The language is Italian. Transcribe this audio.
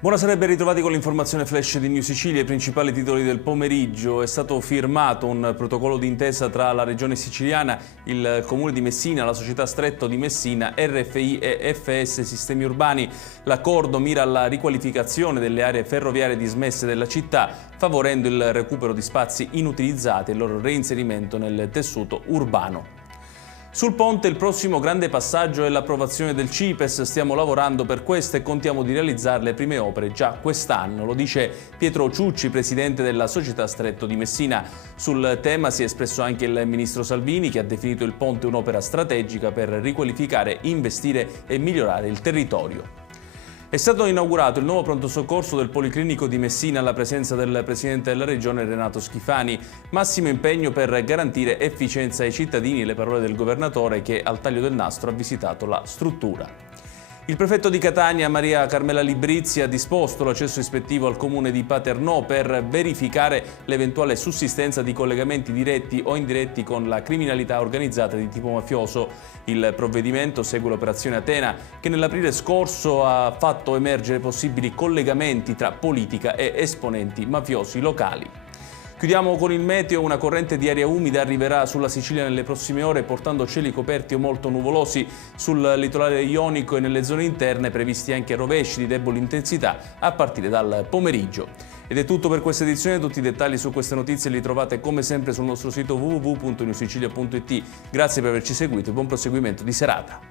Buonasera e ben ritrovati con l'informazione flash di New Sicilia. I principali titoli del pomeriggio. È stato firmato un protocollo d'intesa tra la regione siciliana, il comune di Messina, la società Stretto di Messina, RFI e FS Sistemi Urbani. L'accordo mira alla riqualificazione delle aree ferroviarie dismesse della città, favorendo il recupero di spazi inutilizzati e il loro reinserimento nel tessuto urbano. Sul ponte il prossimo grande passaggio è l'approvazione del CIPES. Stiamo lavorando per questo e contiamo di realizzare le prime opere già quest'anno. Lo dice Pietro Ciucci, presidente della società Stretto di Messina. Sul tema si è espresso anche il ministro Salvini, che ha definito il ponte un'opera strategica per riqualificare, investire e migliorare il territorio. È stato inaugurato il nuovo pronto soccorso del Policlinico di Messina alla presenza del Presidente della Regione Renato Schifani. Massimo impegno per garantire efficienza ai cittadini, le parole del Governatore che al taglio del nastro ha visitato la struttura. Il prefetto di Catania, Maria Carmela Librizzi, ha disposto l'accesso ispettivo al comune di Paternò per verificare l'eventuale sussistenza di collegamenti diretti o indiretti con la criminalità organizzata di tipo mafioso. Il provvedimento segue l'operazione Atena, che nell'aprile scorso ha fatto emergere possibili collegamenti tra politica e esponenti mafiosi locali. Chiudiamo con il meteo. Una corrente di aria umida arriverà sulla Sicilia nelle prossime ore, portando cieli coperti o molto nuvolosi sul litorale ionico e nelle zone interne, previsti anche rovesci di debole intensità a partire dal pomeriggio. Ed è tutto per questa edizione. Tutti i dettagli su queste notizie li trovate come sempre sul nostro sito www.newsicilia.it. Grazie per averci seguito e buon proseguimento di serata.